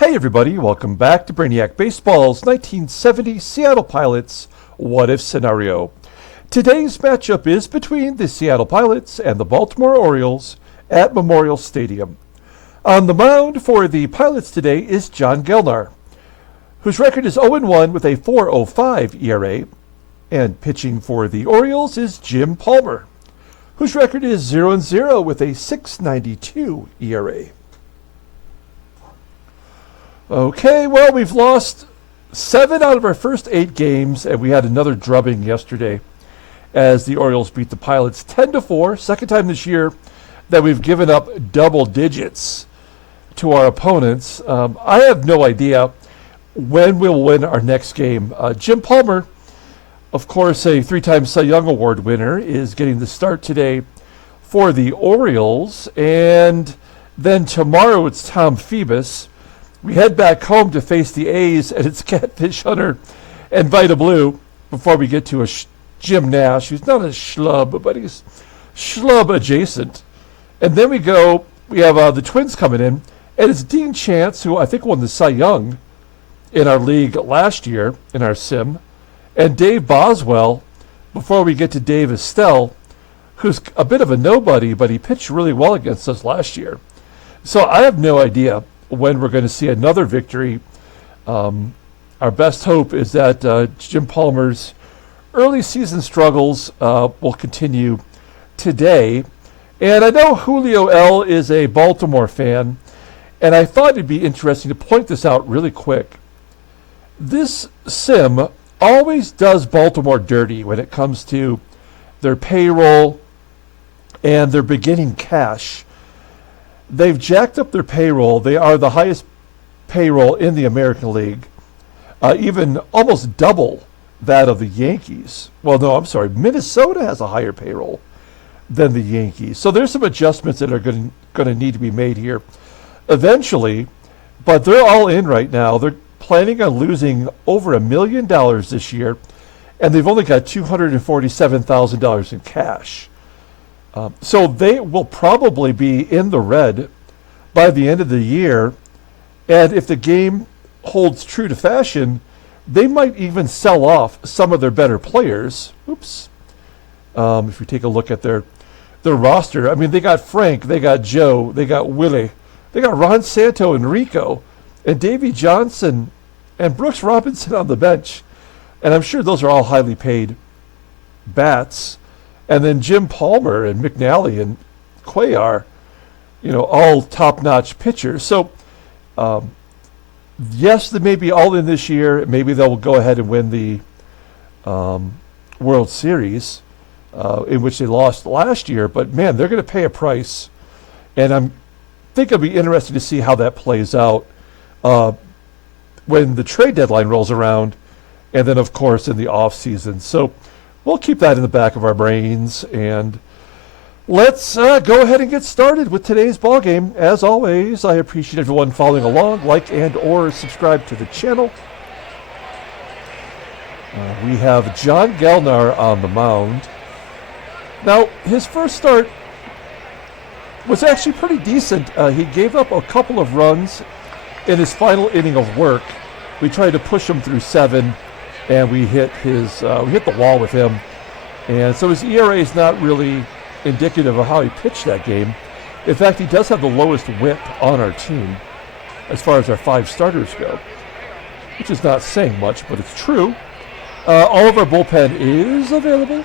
Hey everybody, welcome back to Brainiac Baseball's 1970 Seattle Pilots What If Scenario. Today's matchup is between the Seattle Pilots and the Baltimore Orioles at Memorial Stadium. On the mound for the Pilots today is John Gelnar, whose record is 0-1 with a 4.05 ERA, and pitching for the Orioles is Jim Palmer, whose record is 0-0 with a 6.92 ERA. Okay, well, we've lost 7 out of our first 8 games, and we had another drubbing yesterday as the Orioles beat the Pilots 10-4, second time this year that we've given up double digits to our opponents. I have no idea when we'll win our next game. Jim Palmer, of course, a 3-time Cy Young Award winner, is getting the start today for the Orioles, and then tomorrow it's Tom Phoebus. We head back home to face the A's, and it's Catfish Hunter and Vita Blue before we get to Jim Nash, who's not a schlub, but he's schlub adjacent. And then we have the Twins coming in, and it's Dean Chance, who I think won the Cy Young in our league last year in our sim, and Dave Boswell before we get to Dave Estelle, who's a bit of a nobody, but he pitched really well against us last year. So I have no idea when we're going to see another victory. Our best hope is that Jim Palmer's early season struggles will continue today. And I know Julio L. is a Baltimore fan, and I thought it'd be interesting to point this out really quick. This sim always does Baltimore dirty when it comes to their payroll and their beginning cash. They've jacked up their payroll. They are the highest payroll in the American League, even almost double that of the Yankees. Well, no, I'm sorry. Minnesota has a higher payroll than the Yankees. So there's some adjustments that are going to need to be made here eventually, but they're all in right now. They're planning on losing over $1 million this year, and they've only got $247,000 in cash. So they will probably be in the red by the end of the year, and if the game holds true to fashion, they might even sell off some of their better players. Oops. If we take a look at their roster, I mean, they got Frank, they got Joe, they got Willie, they got Ron Santo and Rico, and Davey Johnson and Brooks Robinson on the bench, and I'm sure those are all highly paid bats. And then Jim Palmer and McNally and Cuellar, all top-notch pitchers. So, yes, they may be all in this year. Maybe they'll go ahead and win the World Series, in which they lost last year. But, man, they're going to pay a price. And I think it'll be interesting to see how that plays out when the trade deadline rolls around, and then, of course, in the off-season. So we'll keep that in the back of our brains, and let's go ahead and get started with today's ball game. As always, I appreciate everyone following along. Like and or subscribe to the channel. We have John Gelnar on the mound. Now, his first start was actually pretty decent. He gave up a couple of runs in his final inning of work. We tried to push him through 7. And we hit the wall with him. And so his ERA is not really indicative of how he pitched that game. In fact, he does have the lowest whip on our team as far as our 5 starters go, which is not saying much, but it's true. All of our bullpen is available.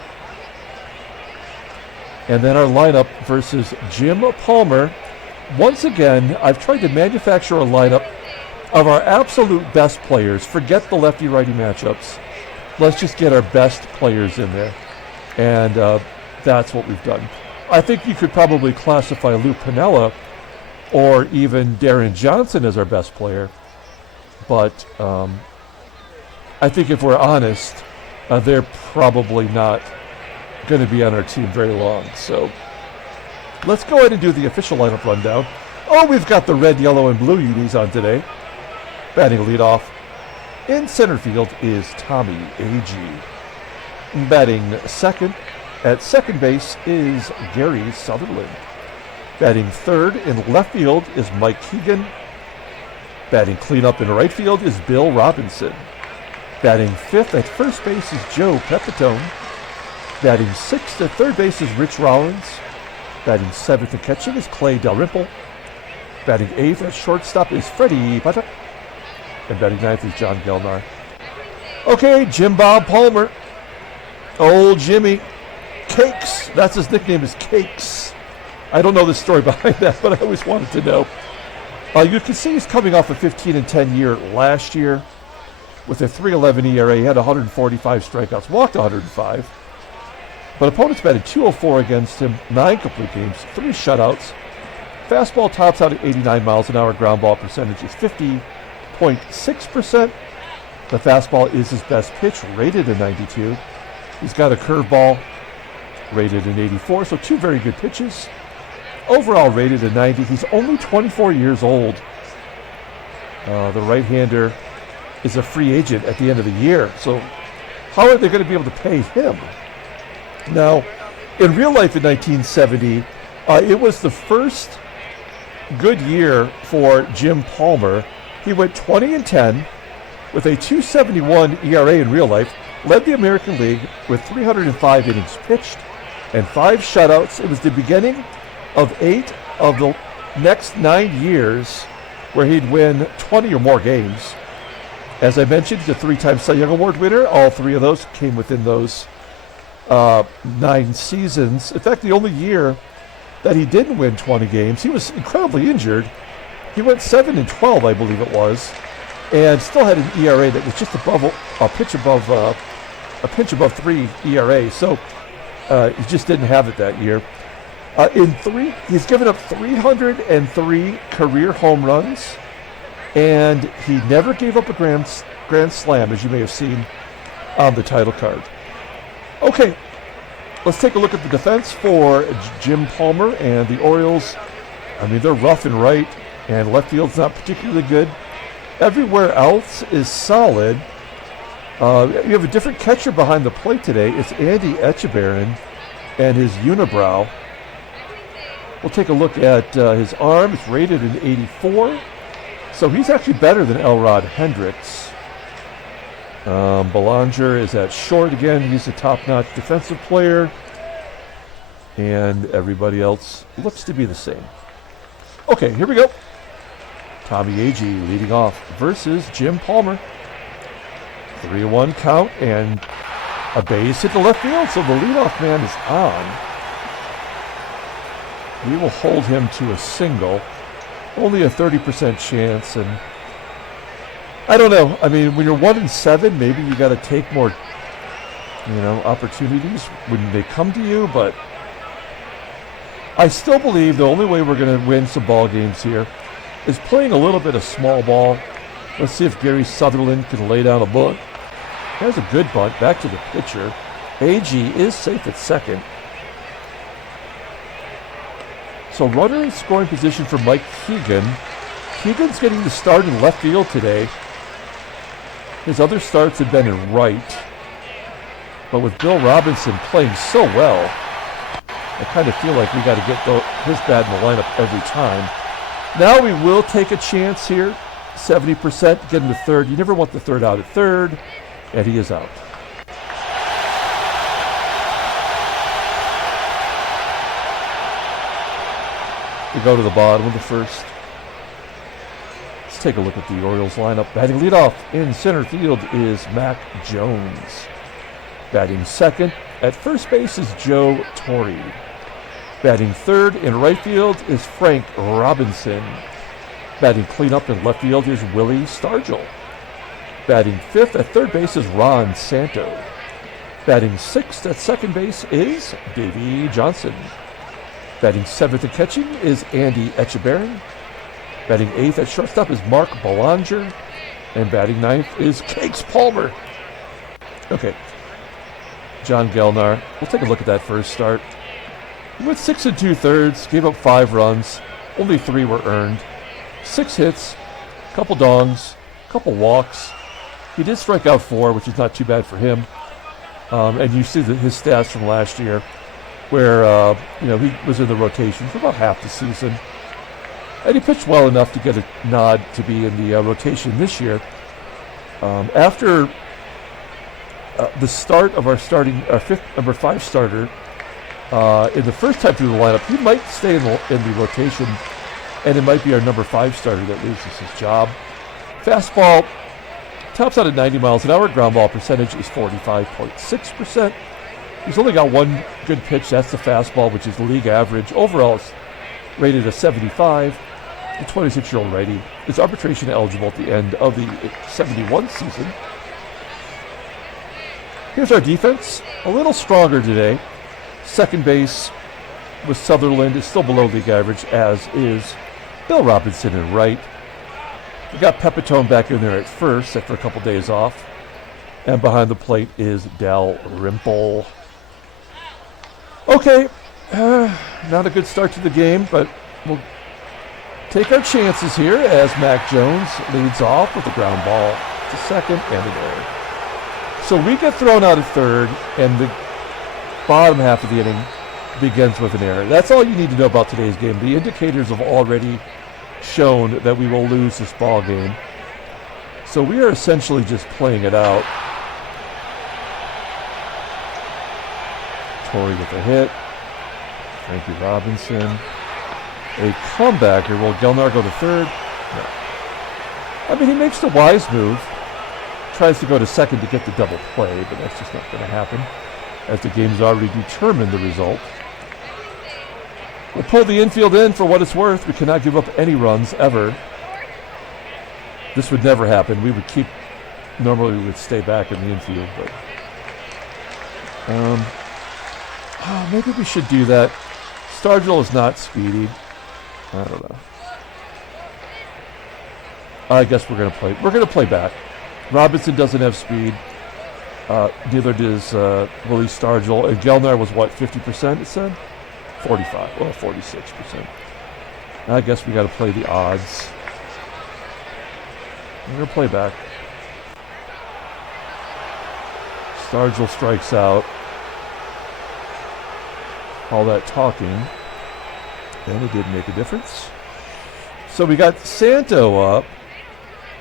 And then our lineup versus Jim Palmer. Once again, I've tried to manufacture a lineup of our absolute best players. Forget the lefty-righty matchups. Let's just get our best players in there. And that's what we've done. I think you could probably classify Lou Piniella or even Darren Johnson as our best player. But I think if we're honest, they're probably not going to be on our team very long. So let's go ahead and do the official lineup rundown. Oh, we've got the red, yellow, and blue unis on today. Batting leadoff in center field is Tommie, AGEE. Batting second at second base is Gary Sutherland. Batting third in left field is Mike HEGAN. Batting cleanup in right field is Bill Robinson. Batting fifth at first base is Joe Pepitone. Batting sixth at third base is Rich Rollins. Batting seventh and catching is Clay Dalrymple. Batting eighth at shortstop is Freddie PATEK. And batting ninth is John Gelnar. Okay, Jim Bob Palmer. Old Jimmy. Cakes. That's his nickname, is Cakes. I don't know the story behind that, but I always wanted to know. You can see he's coming off a 15-10 year last year with a 3.11 ERA. He had 145 strikeouts, walked 105. But opponents batted 204 against him, 9 complete games, 3 shutouts. Fastball tops out at 89 miles an hour. Ground ball percentage is 50.6%. The fastball is his best pitch, rated at 92. He's got a curveball rated at 84, so 2 very good pitches. Overall rated at 90. He's only 24 years old. The right-hander is a free agent at the end of the year. So how are they going to be able to pay him? Now, in real life in 1970, it was the first good year for Jim Palmer. He went 20-10 with a 2.71 ERA in real life, led the American League with 305 innings pitched and 5 shutouts. It was the beginning of 8 of the next 9 years where he'd win 20 or more games. As I mentioned, he's a 3-time Cy Young Award winner. All 3 of those came within those 9 seasons. In fact, the only year that he didn't win 20 games, he was incredibly injured. He went 7-12, I believe it was, and still had an ERA that was just above a pinch above 3 ERA. So he just didn't have it that year. He's given up 303 career home runs, and he never gave up a grand slam, as you may have seen on the title card. Okay, let's take a look at the defense for Jim Palmer and the Orioles. I mean, they're rough and right, and left field's not particularly good. Everywhere else is solid. You have a different catcher behind the plate today. It's Andy ETCHEBARREN and his unibrow. We'll take a look at his arm. It's rated an 84. So he's actually better than Elrod Hendricks. Belanger is at short again. He's a top-notch defensive player. And everybody else looks to be the same. Okay, here we go. Tommie AGEE leading off versus Jim Palmer. 3-1 count and a base hit to left field, so the leadoff man is on. We will hold him to a single. Only a 30% chance, and I don't know. I mean, when you're 1-7, maybe you got to take more, opportunities when they come to you. But I still believe the only way we're going to win some ball games here is playing a little bit of small ball. Let's see if Gary Sutherland can lay down a bunt. Has a good bunt back to the pitcher. AGEE is safe at second. So runner in scoring position for Mike HEGAN. HEGAN's getting the start in left field today. His other starts have been in right. But with Bill Robinson playing so well, I kind of feel like we got to get his bat in the lineup every time. Now we will take a chance here. 70%, get him to third. You never want the third out at third. And he is out. We go to the bottom of the first. Let's take a look at the Orioles lineup. Batting leadoff in center field is Mack Jones. Batting second at first base is Joe Torre. Batting third in right field is Frank Robinson. Batting cleanup in left field is Willie STARGELL. Batting fifth at third base is Ron Santo. Batting sixth at second base is Davey Johnson. Batting seventh and catching is Andy ETCHEBARREN. Batting eighth at shortstop is Mark Belanger. And batting ninth is Cakes Palmer. Okay. John Gelnar. We'll take a look at that first start. He went 6 2/3, gave up 5 runs. Only 3 were earned. 6 hits, couple dongs, couple walks. He did strike out 4, which is not too bad for him. And you see his stats from last year, where he was in the rotation for about half the season. And he pitched well enough to get a nod to be in the rotation this year. After the start of our fifth number 5 starter, in the first time through the lineup, he might stay in the rotation, and it might be our number 5 starter that loses his job. Fastball tops out at 90 miles an hour. Ground ball percentage is 45.6%. He's only got one good pitch. That's the fastball, which is the league average. Overall, it's rated a 75. The 26-year-old righty is arbitration eligible at the end of the 71 season. Here's our defense. A little stronger today. Second base with Sutherland is still below league average, as is Bill Robinson in right. We got PEPITONE back in there at first after a couple days off. And behind the plate is DALRYMPLE. Okay, not a good start to the game, but we'll take our chances here as Mack Jones leads off with a ground ball to second and an error. So we get thrown out at third, and the bottom half of the inning begins with an error. That's all you need to know about today's game. The indicators have already shown that we will lose this ball game. So we are essentially just playing it out. TORRE with a hit. Frankie Robinson. A comebacker. Will Gelnar go to third? No. I mean, he makes the wise move. Tries to go to second to get the double play, but that's just not going to happen, as the game's already determined the result. We'll pull the infield in for what it's worth. We cannot give up any runs, ever. This would never happen. We would keep... Normally we would stay back in the infield, but... maybe we should do that. STARGELL is not speedy. I don't know. I guess we're going to play... We're going to play back. Robinson doesn't have speed. Neither does Willie STARGELL. And Gelnar was what, 50%, it said? 45, well, 46%. I guess we got to play the odds. We're going to play back. STARGELL strikes out. All that talking. And it did make a difference. So we got SANTO up.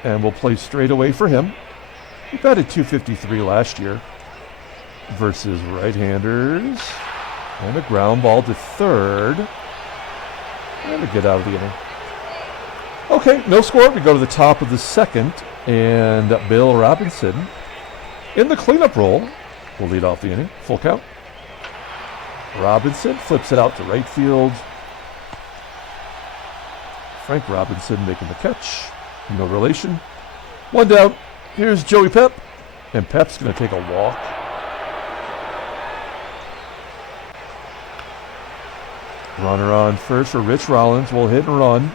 And we'll play straight away for him. He batted .253 last year versus right-handers. And a ground ball to third. And a get out of the inning. Okay, no score. We go to the top of the second. And Bill Robinson in the cleanup role will lead off the inning. Full count. Robinson flips it out to right field. Frank Robinson making the catch. No relation. One down. Here's Joey Pep. And Pep's going to take a walk. Runner on first for Rich Rollins. Will hit and run.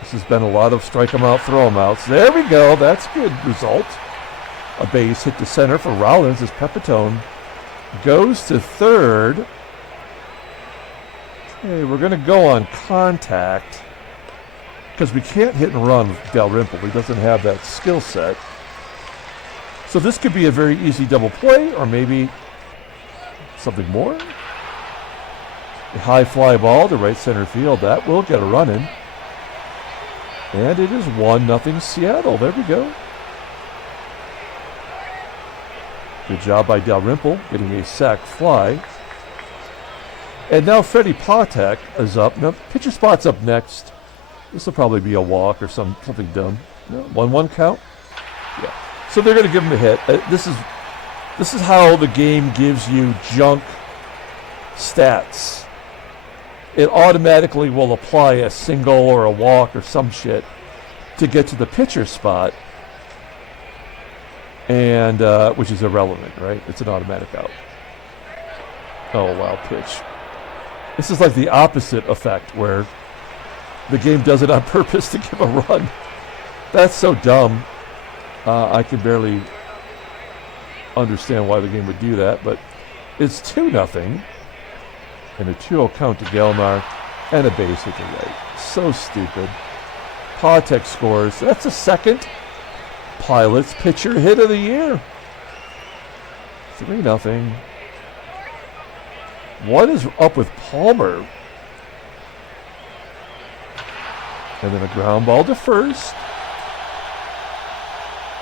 This has been a lot of strike 'em out, throw 'em outs. There we go. That's a good result. A base hit to center for Rollins as PEPITONE goes to third. Okay, we're going to go on contact because we can't hit and run with DALRYMPLE. He doesn't have that skill set. So this could be a very easy double play, or maybe something more. A high fly ball to right center field. That will get a run in. And it is 1-0 Seattle. There we go. Good job by DALRYMPLE getting a sac fly. And now Freddie PATEK is up. Now, pitcher spot's up next. This will probably be a walk or something dumb. No, 1-1 count. Yeah. So they're going to give him a hit. This is how the game gives you junk stats. It automatically will apply a single or a walk or some shit to get to the pitcher spot, and which is irrelevant, right? It's an automatic out. Oh, wow, pitch. This is like the opposite effect, where the game does it on purpose to give a run. That's so dumb. I can barely understand why the game would do that, but it's 2-0. And a 2-0 count to Gelnar and a base hit to right. So stupid. PATEK scores. That's a second Pilots pitcher hit of the year. 3-0. What is up with Palmer? And then a ground ball to first.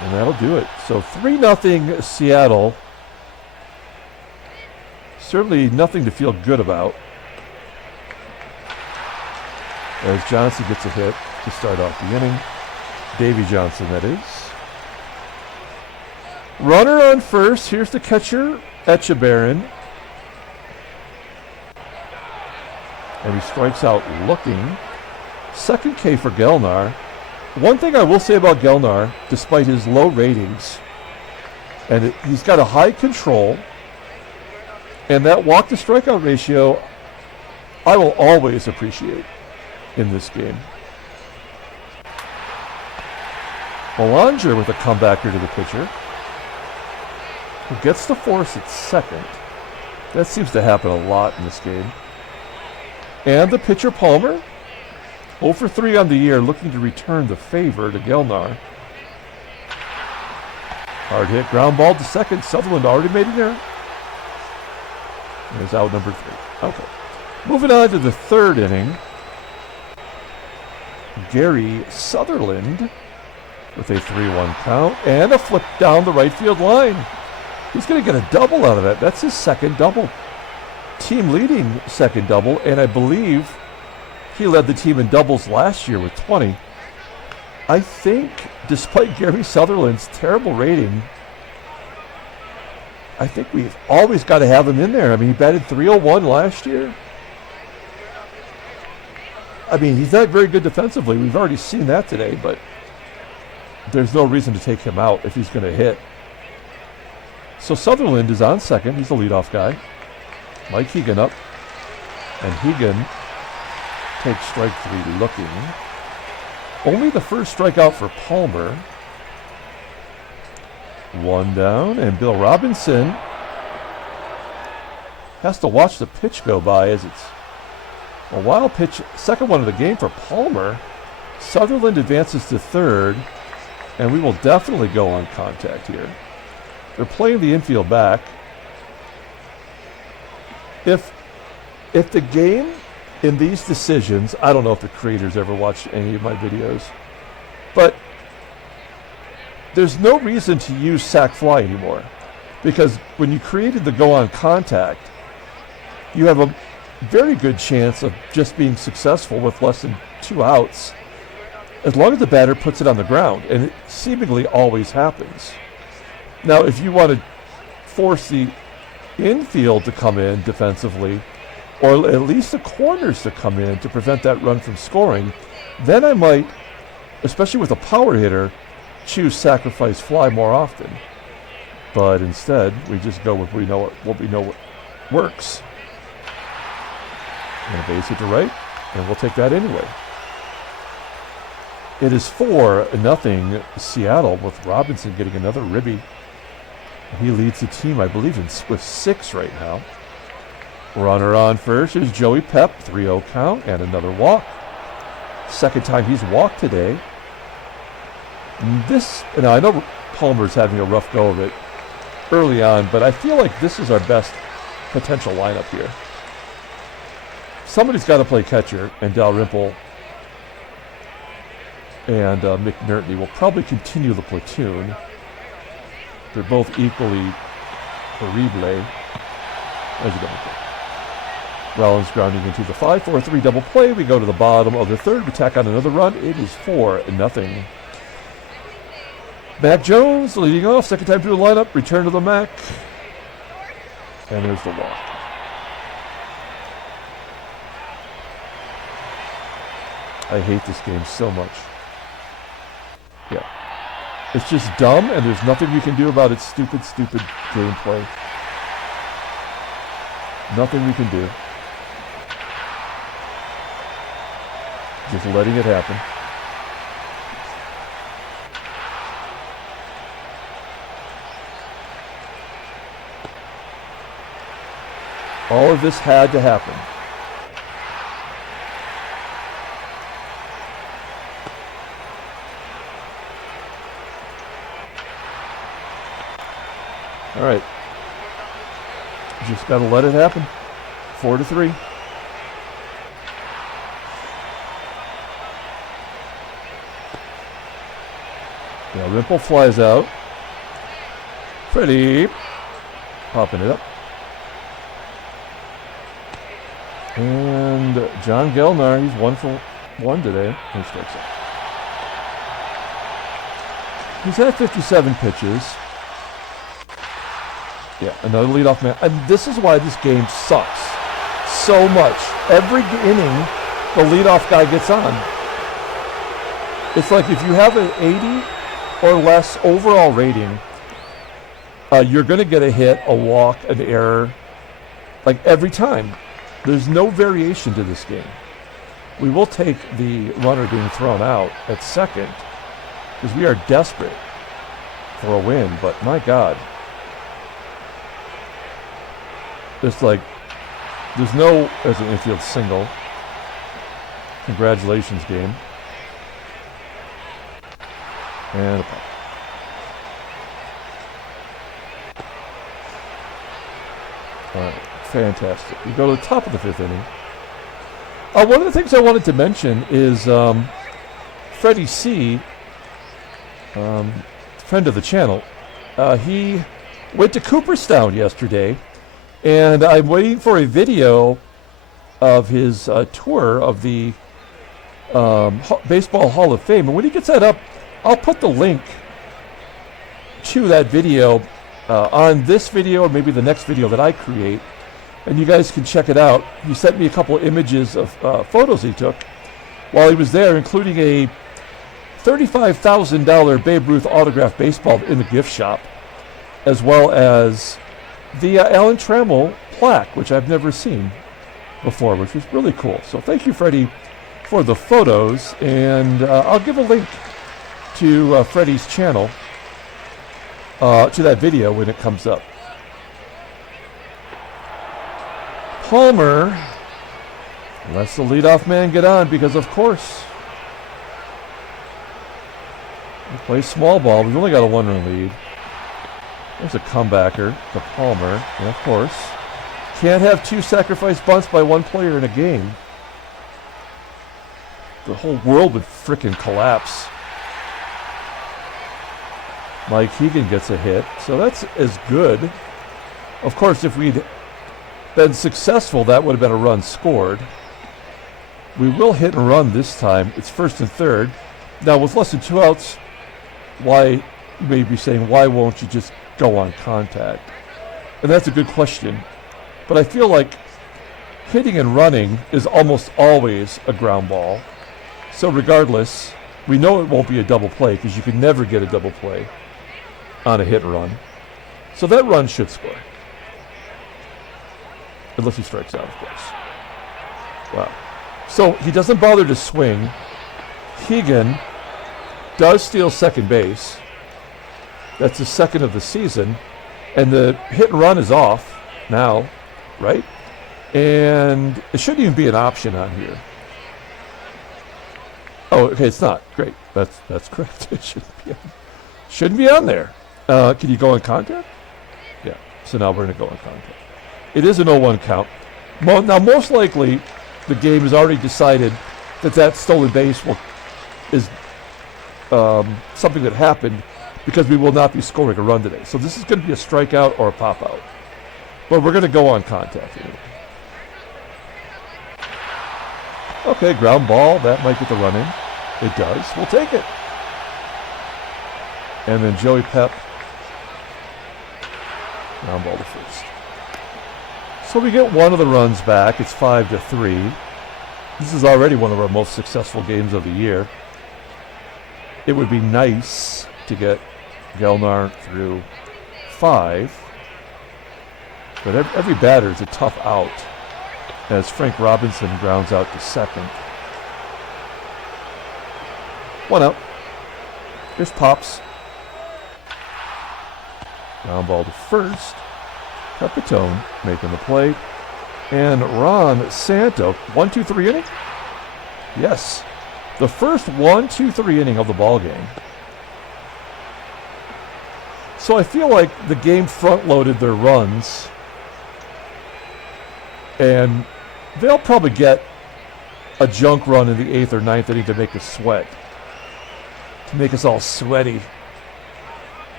And that'll do it. So 3-0 Seattle. Certainly nothing to feel good about. As Johnson gets a hit to start off the inning. Davey Johnson, that is. Runner on first. Here's the catcher, ETCHEBARREN. And he strikes out looking. Second K for Gelnar. One thing I will say about Gelnar, despite his low ratings, and he's got a high control, and that walk to strikeout ratio, I will always appreciate in this game. Belanger with a comebacker to the pitcher, who gets the force at second. That seems to happen a lot in this game. And the pitcher Palmer, 0 for 3 on the year, looking to return the favor to Gelnar. Hard hit, ground ball to second. Sutherland already made an error. There's out number 3. Okay. Moving on to the third inning. Gary Sutherland with a 3-1 count and a flip down the right field line. He's going to get a double out of that. That's his second double. Team leading second double, and I believe he led the team in doubles last year with 20. I think, despite Gary Sutherland's terrible rating, I think we've always got to have him in there. I mean, he batted .301 last year. I mean, he's not very good defensively. We've already seen that today, but there's no reason to take him out if he's going to hit. So Sutherland is on second. He's the leadoff guy. Mike HEGAN up. And HEGAN takes strike 3 looking. Only the first strikeout for Palmer. 1 down, and Bill Robinson has to watch the pitch go by as it's a wild pitch. Second one of the game for Palmer. Sutherland advances to third, and we will definitely go on contact here. They're playing the infield back. If the game in these decisions, I don't know if the creators ever watched any of my videos, but there's no reason to use sac fly anymore, because when you created the go on contact, you have a very good chance of just being successful with less than 2 outs, as long as the batter puts it on the ground, and it seemingly always happens. Now, if you want to force the infield to come in defensively, or at least the corners to come in to prevent that run from scoring, then I might, especially with a power hitter, choose sacrifice fly more often. But instead, we just go with what we know works. And a base hit to right, and we'll take that anyway. It is 4-0 Seattle, with Robinson getting another ribby. He leads the team, I believe, with 6 right now. Runner on first is Joey Pep, 3-0 count, and another walk. Second time he's walked today. And I know Palmer's having a rough go of it early on, but I feel like this is our best potential lineup here. Somebody's got to play catcher, and Dalrymple and McNerney will probably continue the platoon. They're both equally horrible. As you go. Rollins grounding into the 5-4-3 double play. We go to the bottom of the third. We tack on another run. It is 4-0. Mack Jones leading off. Second time through the lineup. Return to the Mack. And there's the walk. I hate this game so much. Yeah. It's just dumb, and there's nothing you can do about its stupid gameplay. Nothing we can do. Just letting it happen. All of this had to happen. All right. Just got to let it happen. 4-3. Dalrymple flies out. Freddie popping it up. And John Gelnar, he's 1 for 1 today. He strikes out. He's had 57 pitches. Yeah, another leadoff man. And this is why this game sucks so much. Every inning, the leadoff guy gets on. It's like if you have an 80 or less overall rating, you're going to get a hit, a walk, an error, like every time. There's no variation to this game. We will take the runner being thrown out at second because we are desperate for a win, but my God. There's no, as an infield single. Congratulations, game. And a pop. All right, fantastic. We go to the top of the 5th inning. One of the things I wanted to mention is Freddie C., friend of the channel, he went to Cooperstown yesterday, and I'm waiting for a video of his tour of the Baseball Hall of Fame. And when he gets that up, I'll put the link to that video on this video or maybe the next video that I create, and you guys can check it out. He sent me a couple of images of photos he took while he was there, including a $35,000 Babe Ruth autographed baseball in the gift shop, as well as the Alan Trammell plaque, which I've never seen before, which was really cool. So thank you, Freddie, for the photos, and I'll give a link to Freddie's channel, to that video when it comes up. Palmer lets the leadoff man get on because, of course, we play small ball. We've only got a 1-run lead. There's a comebacker to Palmer, and of course, can't have 2 sacrifice bunts by 1 player in a game. The whole world would frickin' collapse. Mike HEGAN gets a hit, so that's as good. Of course, if we'd been successful, that would have been a run scored. We will hit and run this time. It's 1st and 3rd. Now, with less than 2 outs, why, you may be saying, why won't you just go on contact? And that's a good question. But I feel like hitting and running is almost always a ground ball. So regardless, we know it won't be a double play because you can never get a double play on a hit and run. So that run should score. Unless he strikes out, of course. Wow. So he doesn't bother to swing. HEGAN does steal second base. That's the 2nd of the season. And the hit and run is off now, right? And it shouldn't even be an option on here. Oh, okay, it's not. Great. That's correct. It shouldn't be on there. Can you go on contact? Yeah. So now we're going to go on contact. It is an 0-1 count. Now, most likely, the game has already decided that stolen base is something that happened because we will not be scoring a run today. So this is going to be a strikeout or a pop-out. But we're going to go on contact anyway. Okay, ground ball. That might get the run in. It does. We'll take it. And then Joey Pep. Ground ball to first. So we get one of the runs back. It's 5-3. This is already one of our most successful games of the year. It would be nice to get Gelnar through 5. But every batter is a tough out as Frank Robinson grounds out to second. 1 out. Here's Pops. Ground ball to first. PEPITONE making the play. And Ron Santo, 1-2-3 inning? Yes. The first 1-2-3 inning of the ball game. So I feel like the game front-loaded their runs. And they'll probably get a junk run in the 8th or 9th inning to make us sweat. To make us all sweaty.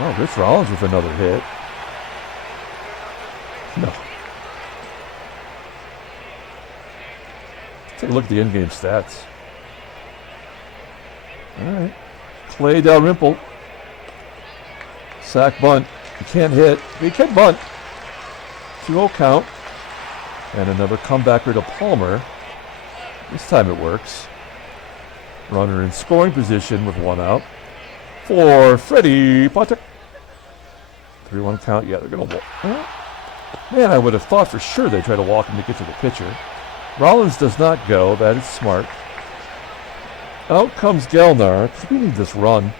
Oh, Rich Rollins with another hit. No. Take a look at the in-game stats. All right. Clay Dalrymple. Sack bunt. He can't hit. He can bunt. 2-0 count. And another comebacker to Palmer. This time it works. Runner in scoring position with 1 out. For Freddie PATEK. 3-1 count. Yeah, they're going to walk. Man, I would have thought for sure they'd try to walk him to get to the pitcher. Rollins does not go. That is smart. Out comes Gelnar. We need this run.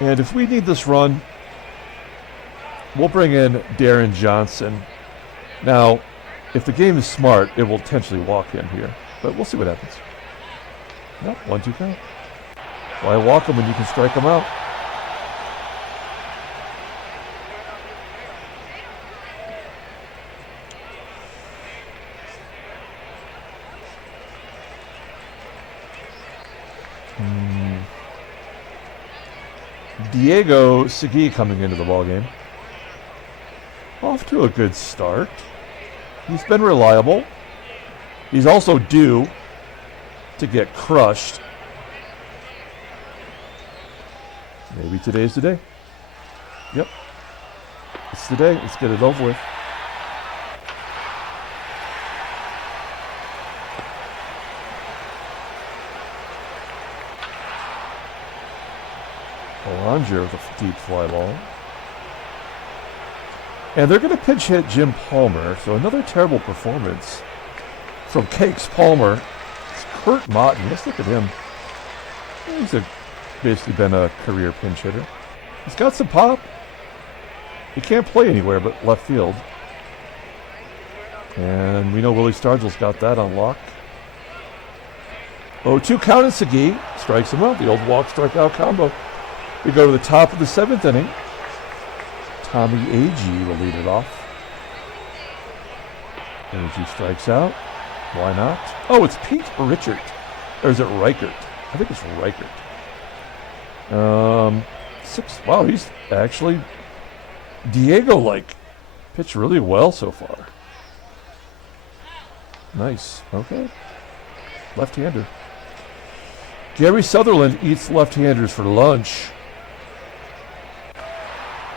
And if we need this run, we'll bring in Darren Johnson. Now, if the game is smart, it will potentially walk him here. But we'll see what happens. Nope, 1-2 count. Why walk him when you can strike him out? Diego Segui coming into the ballgame. Off to a good start. He's been reliable. He's also due to get crushed. Maybe today's the day. Yep. It's the day. Let's get it over with. Belanger with a deep fly ball. And they're going to pinch hit Jim Palmer. So another terrible performance from Cakes Palmer. It's Kurt Motton. Let's look at him. He's basically been a career pinch hitter. He's got some pop. He can't play anywhere but left field. And we know Willie Stargell's got that on lock. 0-2 count and Segui strikes him out. The old walk strikeout combo. We go to the top of the 7th inning. Tommie AGEE will lead it off. AGEE strikes out. Why not? Oh, it's Pete Richard. Or is it Reichert? I think it's Reichert. 6. Wow, he's actually Diego-like. Pitched really well so far. Nice. Okay. Left-hander. Gary Sutherland eats left-handers for lunch.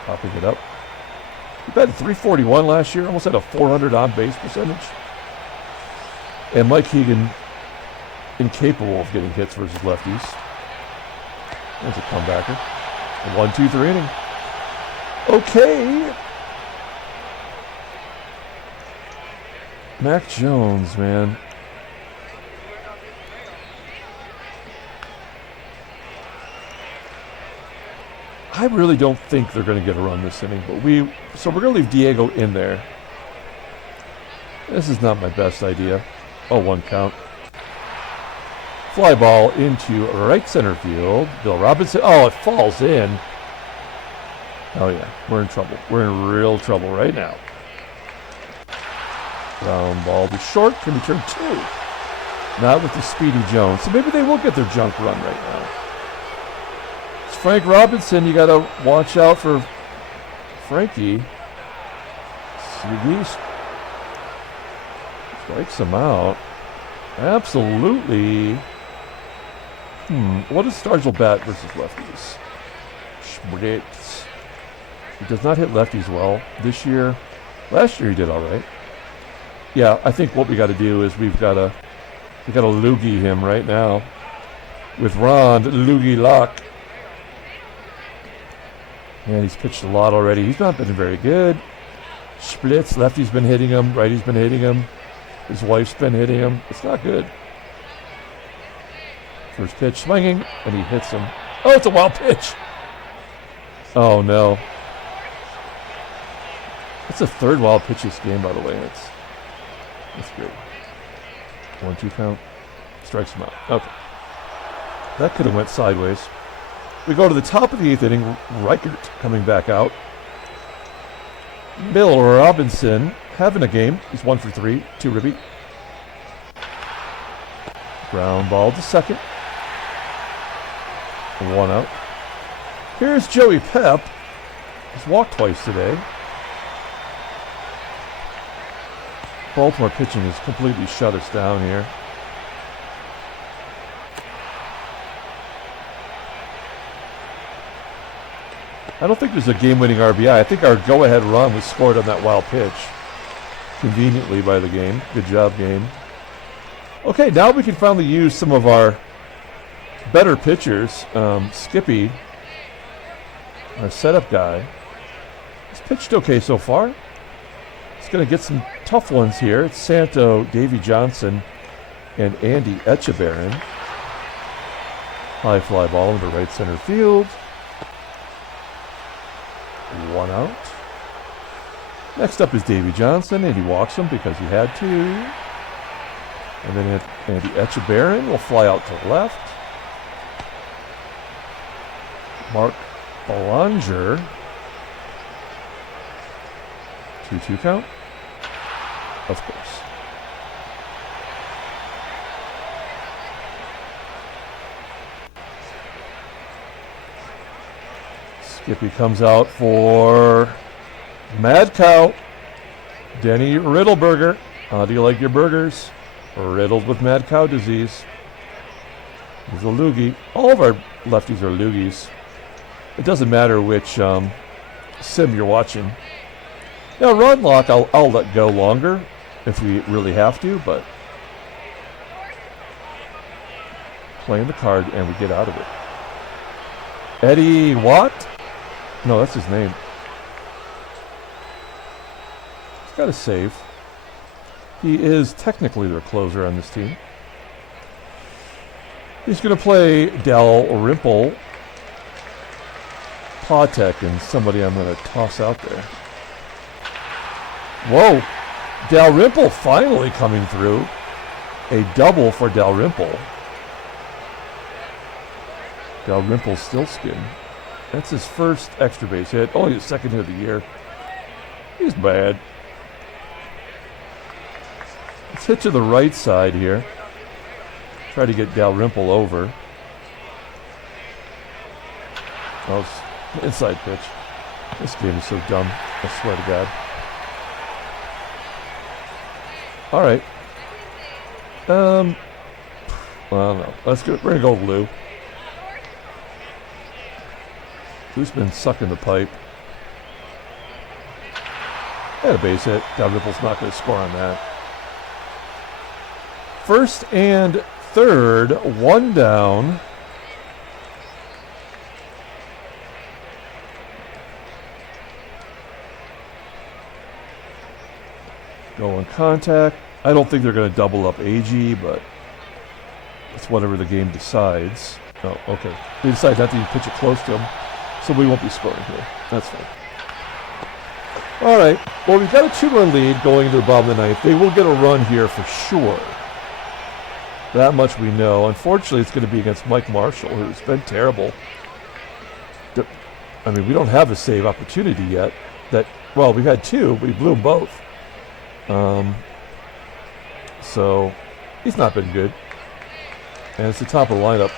Popping it up. He batted .341 last year. Almost had a .400 on-base percentage. And Mike HEGAN, incapable of getting hits versus lefties. There's a comebacker. A 1-2-3 inning. Okay. Mac Jones, man. I really don't think they're going to get a run this inning, but so we're going to leave Diego in there. This is not my best idea. 0-1 count. Fly ball into right center field. Bill Robinson. Oh, it falls in. Oh yeah, we're in trouble. We're in real trouble right now. Ground ball to short. Can we turn 2? Not with the Speedy Jones. So maybe they will get their junk run right now. Frank Robinson, you got to watch out for Frankie. Segui strikes him out. Absolutely. What does Stargell bat versus lefties? Schmitz. He does not hit lefties well this year. Last year he did all right. Yeah, I think what we got to do is we got to loogie him right now with Ron Loogie Lock. And he's pitched a lot already. He's not been very good. Splits, lefty's been hitting him, righty's been hitting him. His wife's been hitting him. It's not good. First pitch swinging, and he hits him. Oh, it's a wild pitch. Oh, no. That's the 3rd wild pitch this game, by the way. That's great. 1-2 count. Strikes him out. Okay. That could have went sideways. We go to the top of the 8th inning. Reichert coming back out. Bill Robinson having a game. He's 1 for 3. 2 ribby. Ground ball to second. 1 out. Here's Joey Pep. He's walked twice today. Baltimore pitching has completely shut us down here. I don't think there's a game-winning RBI. I think our go-ahead run was scored on that wild pitch. Conveniently by the game. Good job, game. Okay, now we can finally use some of our better pitchers. Skippy, our setup guy, he's pitched okay so far. He's going to get some tough ones here. It's Santo, Davey Johnson, and Andy ETCHEBARREN. High fly ball into right center field. 1 out. Next up is Davey Johnson, and he walks him because he had to. And then Andy ETCHEBARREN will fly out to left. Mark Belanger. 2-2 count. Of course. Skippy comes out for Mad Cow. Denny Riddleberger. How do you like your burgers? Riddled with mad cow disease. He's a loogie. All of our lefties are loogies. It doesn't matter which sim you're watching. Now, run lock, I'll let go longer if we really have to, but playing the card and we get out of it. Eddie Watt? No, that's his name. He's got a save. He is technically their closer on this team. He's going to play Dalrymple, PATEK, and somebody I'm going to toss out there. Whoa! Dalrymple finally coming through. A double for Dalrymple. Dalrymple's still skin. That's his first extra base hit. Only his second hit of the year. He's bad. Let's hit to the right side here. Try to get Dalrymple over. Oh, inside pitch. This game is so dumb. I swear to God. All right. Well, no. Let's go. We're gonna go with Lou. Lou's been sucking the pipe. And a base hit. Dalrymple's not going to score on that. First and third, 1 down. Go in contact. I don't think they're going to double up AGEE, but it's whatever the game decides. Oh, okay. They decide not to even pitch it close to him, so we won't be scoring here. That's fine. All right. Well, we've got a 2-run lead going into the bottom of the ninth. They will get a run here for sure. That much we know. Unfortunately, it's going to be against Mike Marshall, who's been terrible. I mean, we don't have a save opportunity yet. Well, we had 2. We blew them both. So he's not been good. And it's the top of the lineup.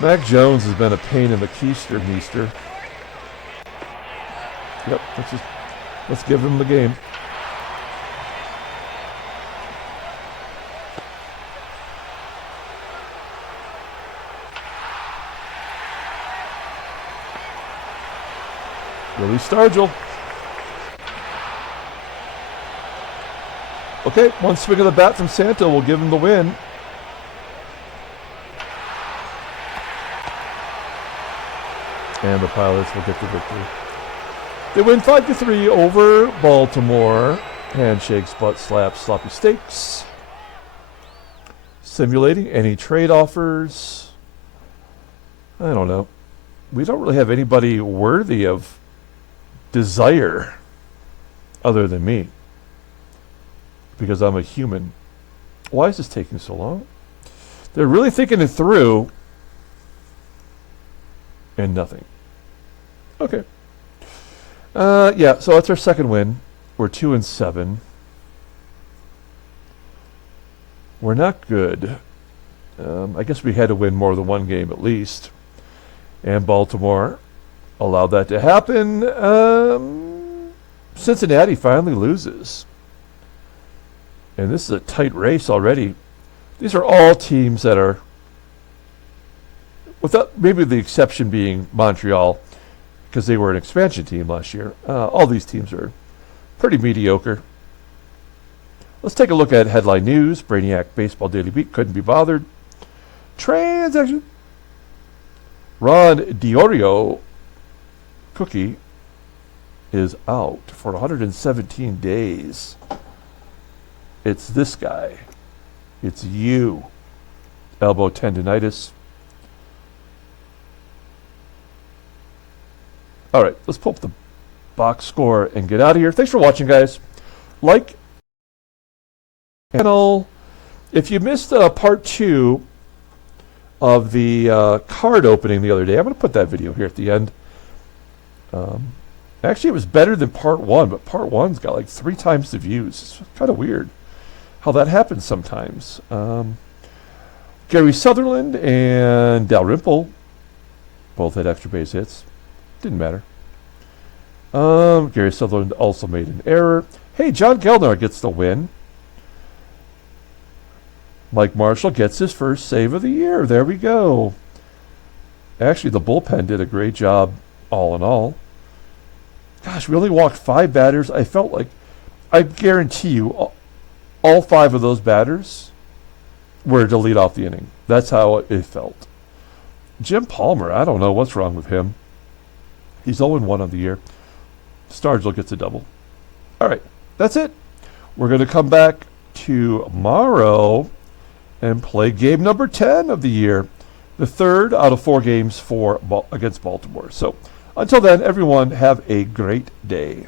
Mac Jones has been a pain in the keister. Yep, let's give him the game. Willie STARGELL. Okay, one swing of the bat from Santo will give him the win. And the Pilots will get the victory. They win 5-3 over Baltimore. Handshakes, butt slaps, sloppy steaks. Simulating any trade offers. I don't know. We don't really have anybody worthy of desire other than me. Because I'm a human. Why is this taking so long? They're really thinking it through. And nothing. Okay. Yeah, so that's our second win. We're 2-7. We're not good. I guess we had to win more than one game at least. And Baltimore allowed that to happen. Cincinnati finally loses. And this is a tight race already. These are all teams that are, without maybe the exception being Montreal, because they were an expansion team last year. All these teams are pretty mediocre. Let's take a look at headline news. Brainiac Baseball Daily Beat couldn't be bothered. Transaction. Ron DiOrio Cookie is out for 117 days. It's this guy. It's you. Elbow tendonitis. All right, let's pull up the box score and get out of here. Thanks for watching, guys. Like channel. If you missed part 2 of the card opening the other day, I'm going to put that video here at the end. Actually, it was better than part 1, but part 1's got like 3 times the views. It's kind of weird how that happens sometimes. Gary Sutherland and Dalrymple both had extra base hits. Didn't matter. Gary Sutherland also made an error. Hey, John Gelnar gets the win. Mike Marshall gets his first save of the year. There we go. Actually, the bullpen did a great job all in all. Gosh, we only walked 5 batters. I felt like, I guarantee you, all 5 of those batters were to lead off the inning. That's how it felt. Jim Palmer, I don't know what's wrong with him. He's 0-1 on the year. Stargell gets a double. All right, that's it. We're going to come back tomorrow and play game number 10 of the year, the 3rd out of 4 games against Baltimore. So until then, everyone, have a great day.